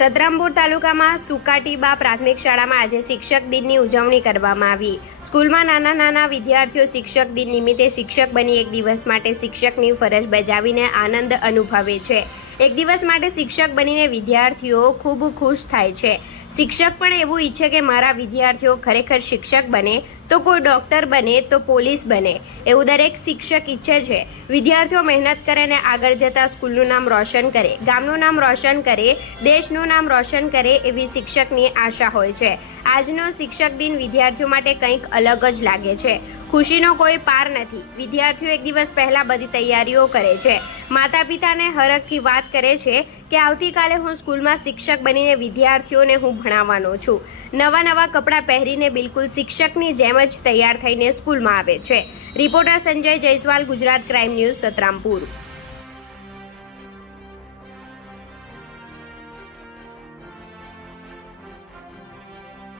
સતરામપુર તાલુકામાં સુકાટીબા પ્રાથમિક શાળામાં આજે શિક્ષક દિનની ઉજવણી કરવામાં આવી. સ્કૂલમાં નાના નાના વિદ્યાર્થીઓ શિક્ષક દિન નિમિત્તે શિક્ષક બની એક દિવસ માટે શિક્ષકની ફરજ બજાવીને આનંદ અનુભવે છે. એક દિવસ માટે શિક્ષક બનીને વિદ્યાર્થીઓ ખૂબ ખુશ થાય છે. શિક્ષક પણ એવું ઈચ્છે કે મારા વિદ્યાર્થીઓ ખરેખર શિક્ષક બને, તો કોઈ ડોક્ટર બને, તો પોલીસ બને. એવું દરેક શિક્ષક ઈચ્છે છે. વિદ્યાર્થીઓ મહેનત કરે ને આગળ જતા સ્કૂલનું નામ રોશન કરે, ગામનું નામ રોશન કરે, દેશનું નામ રોશન કરે એવી શિક્ષકની આશા હોય છે. આજનો શિક્ષક દિન વિદ્યાર્થીઓ માટે કંઈક અલગ જ લાગે છે. ખુશીનો કોઈ પાર નથી. વિદ્યાર્થીઓ એક દિવસ પહેલાં બધી તૈયારીઓ કરે છે. માતા પિતાને હરખથી વાત કરે છે કે આવતીકાલે હું સ્કૂલમાં શિક્ષક બનીને વિદ્યાર્થીઓને હું ભણાવવાનો છું. નવા નવા કપડાં પહેરીને બિલકુલ શિક્ષકની જેમ જ તૈયાર થઈને સ્કૂલમાં આવે છે. Reporter Sanjay Jaiswal, Gujarat crime news, Santrampur.